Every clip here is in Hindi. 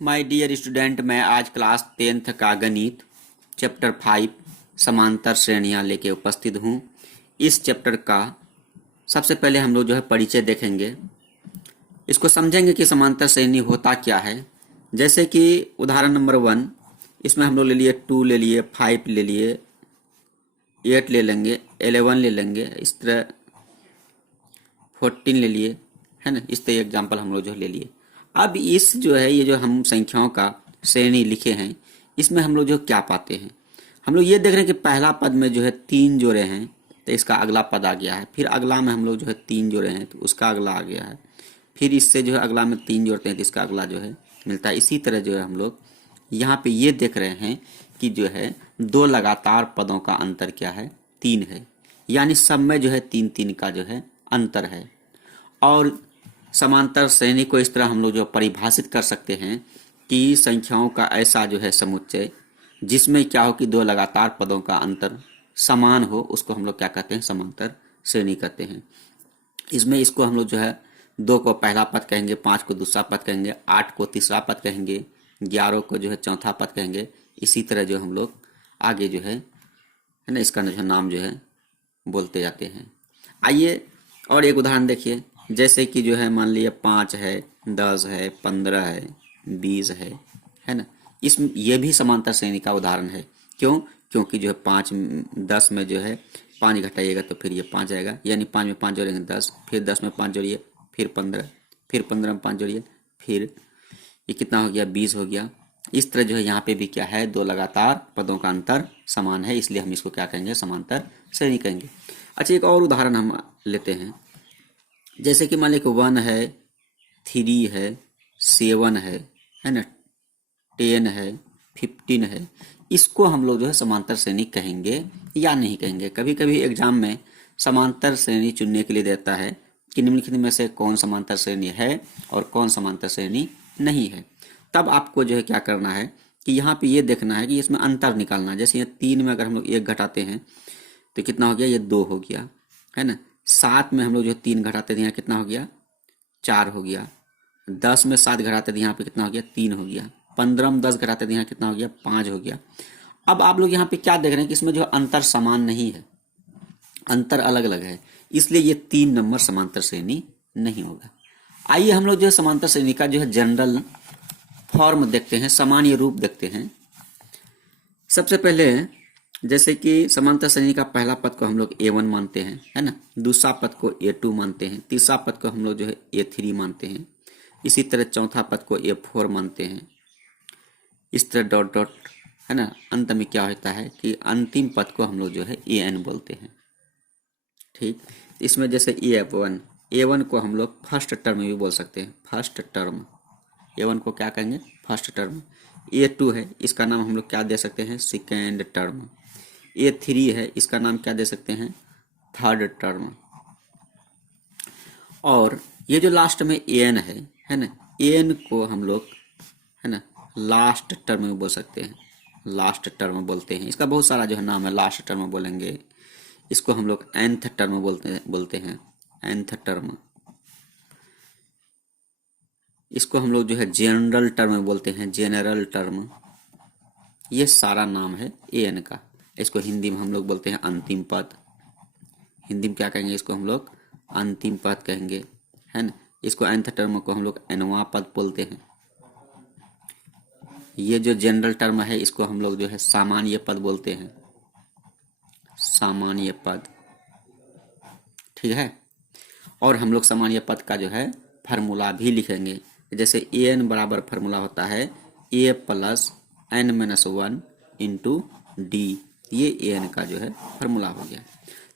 माय डियर स्टूडेंट, मैं आज क्लास 10th का गणित चैप्टर 5 समांतर श्रेणियां लेके उपस्थित हूं। इस चैप्टर का सबसे पहले हम लोग परिचय देखेंगे। इसको समझेंगे कि समांतर श्रेणी होता क्या है। जैसे कि उदाहरण नंबर 1, इसमें हम लोग ले लिए 2 ले लिए, 5 ले लिए, 8 ले लेंगे, 11 ले लेंगे, इस तरह 14 ले लिए, है ना। इस तरह एग्जाम्पल हम लोग ले लिए। अब इस ये जो हम संख्याओं का श्रेणी लिखे हैं, इसमें हम लोग क्या पाते हैं, हम लोग ये देख रहे हैं कि पहला पद में 3 जोड़े हैं तो इसका अगला पद आ गया है। फिर अगला में हम लोग 3 जोड़े हैं तो उसका अगला आ गया है। फिर इससे अगला में 3 जोड़ते हैं तो इसका अगला मिलता है। इसी तरह हम लोग यहाँ पे ये देख रहे हैं कि दो लगातार पदों का अंतर क्या है, 3 है। यानी सब में 3-3 का अंतर है। और समांतर श्रेणी को इस तरह हम लोग परिभाषित कर सकते हैं कि संख्याओं का ऐसा समुच्चय जिसमें क्या हो कि दो लगातार पदों का अंतर समान हो, उसको हम लोग क्या कहते हैं, समांतर श्रेणी कहते हैं। इसमें इसको हम लोग 2 को पहला पद कहेंगे, 5 को दूसरा पद कहेंगे, 8 को तीसरा पद कहेंगे, 11 को चौथा पद कहेंगे। इसी तरह हम लोग आगे है ना, इसका नाम बोलते जाते हैं। आइए और एक उदाहरण देखिए। जैसे कि मान लिया 5 है, 10 है, 15 है, 20 है ना। इस ये भी समांतर श्रेणी का उदाहरण है। क्यों? क्योंकि 5 10 में 5 घटाइएगा तो फिर ये 5 आएगा, यानी 5 में 5 जोड़ेंगे 10, फिर 10 में 5 जोड़िए, फिर 15, फिर 15 में 5 जोड़िए, फिर ये कितना हो गया, 20 हो गया। इस तरह यहाँ पे भी क्या है, दो लगातार पदों का अंतर समान है, इसलिए हम इसको क्या कहेंगे, समांतर श्रेणी कहेंगे। अच्छा, एक और उदाहरण हम लेते हैं। जैसे कि मान लीजिए 1 है, 3 है, 7 है ना, 10 है, 15 है। इसको हम लोग समांतर श्रेणी कहेंगे या नहीं कहेंगे। कभी कभी एग्जाम में समांतर श्रेणी चुनने के लिए देता है कि निम्नलिखित में से कौन समांतर श्रेणी है और कौन समांतर श्रेणी नहीं है। तब आपको क्या करना है कि यहाँ पे ये देखना है कि इसमें अंतर निकालना है। जैसे ये 3 में अगर हम लोग 1 घटाते हैं तो कितना हो गया, ये 2 हो गया, है ना। 7 में हम लोग 3 घटाते थे, यहाँ कितना हो गया, 4 हो गया। 10 में 7 घटाते थे, यहाँ पे कितना हो गया, 3 हो गया। 15 में 10 घटाते थे, यहाँ कितना हो गया, 5 हो गया। अब आप लोग यहाँ पे क्या देख रहे हैं कि इसमें अंतर समान नहीं है, अंतर अलग अलग है, इसलिए ये 3 नंबर समांतर श्रेणी नहीं होगा। आइए हम लोग समांतर श्रेणी का जनरल फॉर्म देखते हैं, सामान्य रूप देखते हैं। सबसे पहले जैसे कि समांतर श्रेणी का पहला पद को हम लोग A1 मानते हैं, है ना। दूसरा पद को A2 मानते हैं, तीसरा पद को हम लोग A3 मानते हैं। इसी तरह चौथा पद को A4 मानते हैं। इस तरह डॉट डॉट, है ना। अंत में क्या होता है कि अंतिम पद को हम लोग AN बोलते हैं। ठीक, इसमें जैसे A1 को हम लोग फर्स्ट टर्म भी बोल सकते हैं, फर्स्ट टर्म। A1 को क्या कहेंगे, फर्स्ट टर्म। A2 है, इसका नाम हम लोग क्या दे सकते हैं, सेकेंड टर्म। A3 है, इसका नाम क्या दे सकते हैं, थर्ड टर्म। और ये जो लास्ट में AN है ना, AN को हम लोग, है ना, लास्ट टर्म में बोल सकते हैं, लास्ट टर्म बोलते हैं। इसका बहुत सारा नाम है, लास्ट टर्म बोलेंगे। इसको हम लोग nth टर्म बोलते हैं, nth टर्म। इसको हम लोग जनरल टर्म बोलते हैं, जनरल टर्म। ये सारा नाम है AN का। इसको हिंदी में हम लोग बोलते हैं अंतिम पद। हिंदी में क्या कहेंगे, इसको हम लोग अंतिम पद कहेंगे, है ना। इसको nth टर्म को हम लोग nवां पद बोलते हैं। ये जो जनरल टर्म है इसको हम लोग सामान्य पद बोलते हैं, सामान्य पद। ठीक है। और हम लोग सामान्य पद का फार्मूला भी लिखेंगे। जैसे AN बराबर फार्मूला होता है A plus n-1 into D। ये AN का फार्मूला हो गया।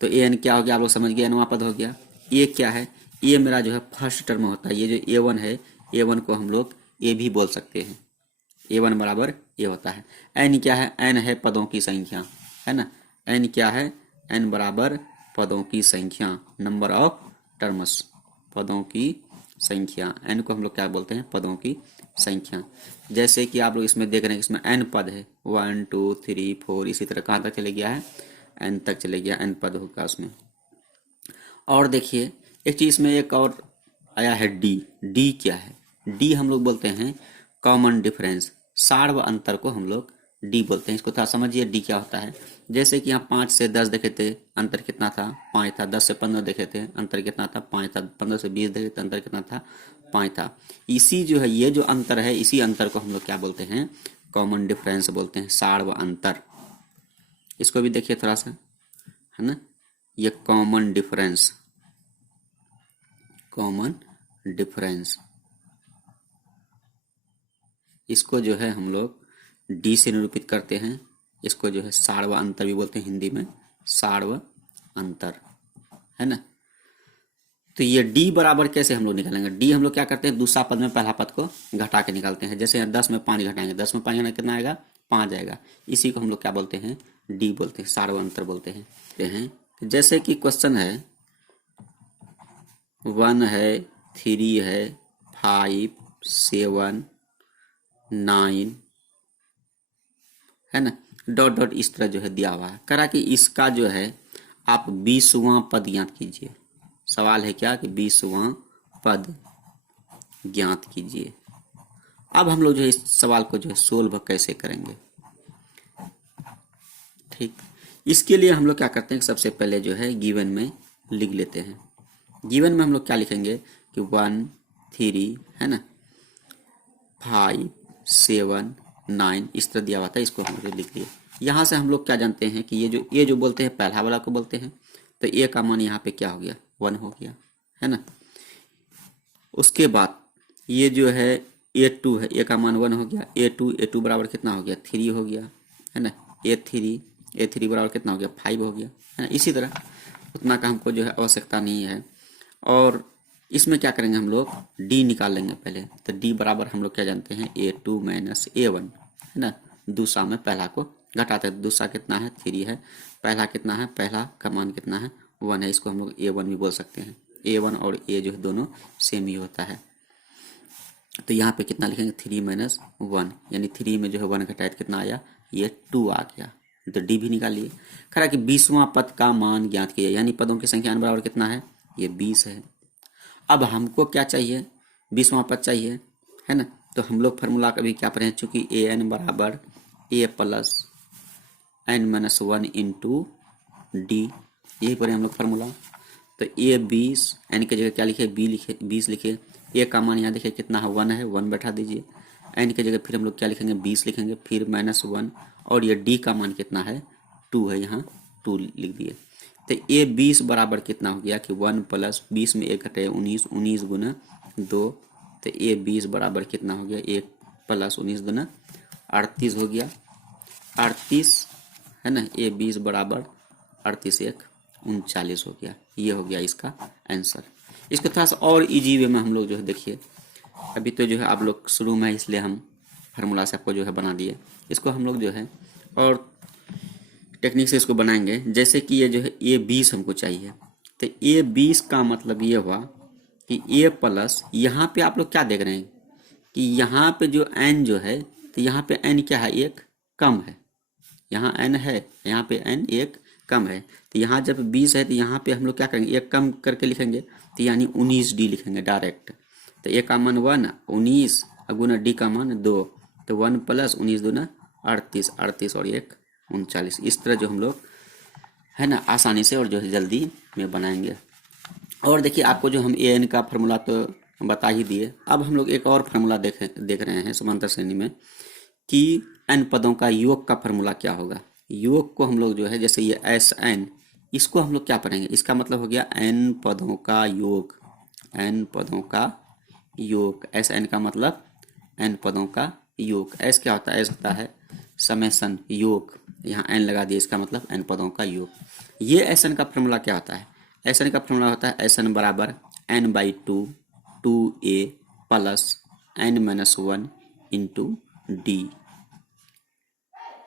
तो AN क्या हो गया, आप लोग समझ गए, नवा पद हो गया। A क्या है, A मेरा फर्स्ट टर्म होता है। ये जो A1 है, A1 को हम लोग A भी बोल सकते हैं। A1 बराबर ये होता है। N क्या है, N है पदों की संख्या, है ना। N क्या है, N बराबर पदों की संख्या, नंबर ऑफ टर्म्स, पदों की संख्या। N को हम लोग क्या बोलते हैं, पदों की संख्या। जैसे कि आप लोग इसमें देख रहे हैं कि इसमें N पद है, 1 2 3 4, इसी तरह कहाँ तक चले गया है, N तक चले गया, N पद होगा उसमें। और देखिए एक चीज में एक और आया है D। D क्या है, D हम लोग बोलते हैं कॉमन डिफरेंस, सार्व अंतर को हम लोग डी बोलते हैं। इसको थोड़ा समझिए डी क्या होता है। जैसे कि यहाँ 5 से 10 देखे थे, अंतर कितना था, 5 था। 10 से 15 देखे थे, अंतर कितना था, 5 था। 15 से 20 देखे थे, अंतर कितना था, 5 था। इसी जो है ये जो अंतर है, इसी अंतर को हम लोग क्या बोलते हैं, कॉमन डिफरेंस बोलते हैं, सार्व अंतर। इसको भी देखिए थोड़ा सा, है ना, ये कॉमन डिफरेंस, कॉमन डिफरेंस, इसको जो है हम लोग डी से निरूपित करते हैं। इसको जो है सार्व अंतर भी बोलते हैं, हिंदी में सार्व अंतर, है ना। तो ये डी बराबर कैसे हम लोग निकालेंगे, डी हम लोग क्या करते हैं, दूसरा पद में पहला पद को घटा के निकालते हैं। जैसे 10 में 5 घटाएंगे, 10 में 5 घटाएंगे कितना आएगा, 5 आएगा। इसी को हम लोग क्या बोलते हैं, डी बोलते हैं, सार्व अंतर बोलते हैं। जैसे कि क्वेश्चन है 1 है, 3 है, 5, 7, 9, है ना, डॉट डॉट इस तरह जो है दिया हुआ है। करा कि इसका जो है आप 20वां पद ज्ञात कीजिए। सवाल है क्या कि 20वां पद ज्ञात कीजिए। अब हम लोग जो है इस सवाल को जो है सोल्व कैसे करेंगे, ठीक। इसके लिए हम लोग क्या करते हैं, सबसे पहले जो है गिवन में लिख लेते हैं। गिवन में हम लोग क्या लिखेंगे कि 1, 3, है ना, 5, 7, 9 इस तरह दिया हुआ था, इसको हम लोग लिख लिए। यहाँ से हम लोग क्या जानते हैं कि ये जो बोलते हैं पहला वाला को बोलते हैं, तो ए का मान यहाँ पे क्या हो गया, 1 हो गया, है ना। उसके बाद ये जो है A2 है, ए का मान 1 हो गया। A2 बराबर कितना हो गया, 3 हो गया, है ना। A3 बराबर कितना हो गया, 5 हो गया, है ना। इसी तरह उतना का हमको जो है आवश्यकता नहीं है। और इसमें क्या करेंगे हम लोग, डी निकाल लेंगे पहले। तो डी बराबर हम लोग क्या जानते हैं, A2 माइनस A1, है ना। दूसरा में पहला को घटाते हैं, दूसरा कितना है, 3 है, पहला कितना है, पहला का मान कितना है, 1 है। इसको हम लोग A1 भी बोल सकते हैं। A1 और A जो है दोनों सेम ही होता है। तो यहाँ पे कितना लिखेंगे, 3 माइनस 1, यानी 3 में जो है 1 घटाए तो कितना आया, ये 2 आ गया। तो डी भी निकाल लिए। खरा कि 20वां पद का मान ज्ञात किया, यानी पदों की संख्या n बराबर कितना है, ये 20 है। अब हमको क्या चाहिए, 20वां पद चाहिए, है ना। तो हम लोग फार्मूला कभी क्या पढ़े, चूंकि an बराबर a plus n minus 1 into D, यही पढ़े हम लोग फार्मूला। तो a 20, n की जगह क्या लिखे, b लिखे, 20 लिखे। a का मान यहाँ देखिए कितना है, 1 है, 1 बैठा दीजिए। n की जगह फिर हम लोग क्या लिखेंगे, 20 लिखेंगे, फिर माइनस 1, और ये d का मान कितना है, 2 है, यहाँ 2 लिख दिए। तो a 20 बराबर कितना हो गया कि 1 प्लस 20 में 1 घटे 19, 19 गुना 2। तो a 20 बराबर कितना हो गया, 1 प्लस 19 गुना 38 हो गया, 38, है ना। a 20 बराबर 38 1 39 हो गया। ये हो गया इसका आंसर। इसको थोड़ा सा और इजी वे में हम लोग जो है देखिए, अभी तो जो है आप लोग शुरू में, इसलिए हम फार्मूला से आपको जो है बना दिए। इसको हम लोग जो है और टेक्निक से इसको बनाएंगे। जैसे कि ये जो है A20 हमको चाहिए, तो A20 का मतलब ये हुआ कि A प्लस, यहाँ पे आप लोग क्या देख रहे हैं कि यहाँ पे जो n जो है, तो यहाँ पे n क्या है, एक कम है। यहाँ n है, यहाँ पे n एक कम है। तो यहाँ जब 20 है तो यहाँ पे हम लोग क्या करेंगे, एक कम करके लिखेंगे, तो यानी 19D लिखेंगे डायरेक्ट। तो ए का मान 1, 19 गुना डी का मान 2, तो 1 प्लस 19 दूना 38, 38 और 1 39। इस तरह जो हम लोग, है ना, आसानी से और जो है जल्दी में बनाएंगे। और देखिए आपको जो हम an का फार्मूला तो बता ही दिए। अब हम लोग एक और फार्मूला देख रहे हैं समांतर श्रेणी में कि n पदों का योग का फार्मूला क्या होगा। योग को हम लोग जो है, जैसे ये Sn, इसको हम लोग क्या पढ़ेंगे, इसका मतलब हो गया n पदों का योग, n पदों का योग। Sn का मतलब n पदों का योग। S क्या होता है, S होता है समेशन, योग, यहाँ n लगा दिए, इसका मतलब n पदों का योग। ये Sn का फार्मूला क्या होता है, Sn का फार्मूला होता है Sn बराबर n/2 2a plus n minus 1 into D.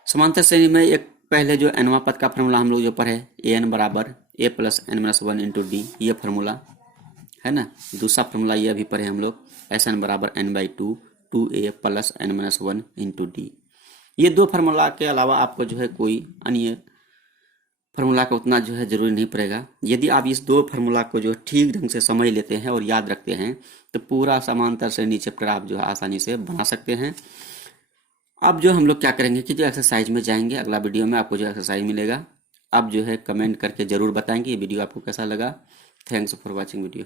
समांतर श्रेणी में एक पहले जो nवां पद का फार्मूला हम लोग जो पढ़े, an बराबर a plus n minus 1 into D, ये फार्मूला है ना। दूसरा फार्मूला ये अभी पढ़े हम लोग, Sn बराबर n/2 2a plus n minus 1 into D. ये दो फार्मूला के अलावा आपको जो है कोई अन्य फार्मूला का उतना जो है ज़रूरी नहीं पड़ेगा। यदि आप इस 2 फार्मूला को जो ठीक ढंग से समझ लेते हैं और याद रखते हैं तो पूरा समांतर श्रेणी चैप्टर आप जो है आसानी से बना सकते हैं। अब जो हम लोग क्या करेंगे कि जो एक्सरसाइज में जाएंगे, अगला वीडियो में आपको जो एक्सरसाइज मिलेगा। अब जो है कमेंट करके ज़रूर बताएंगे ये वीडियो आपको कैसा लगा। Thanks for watching video.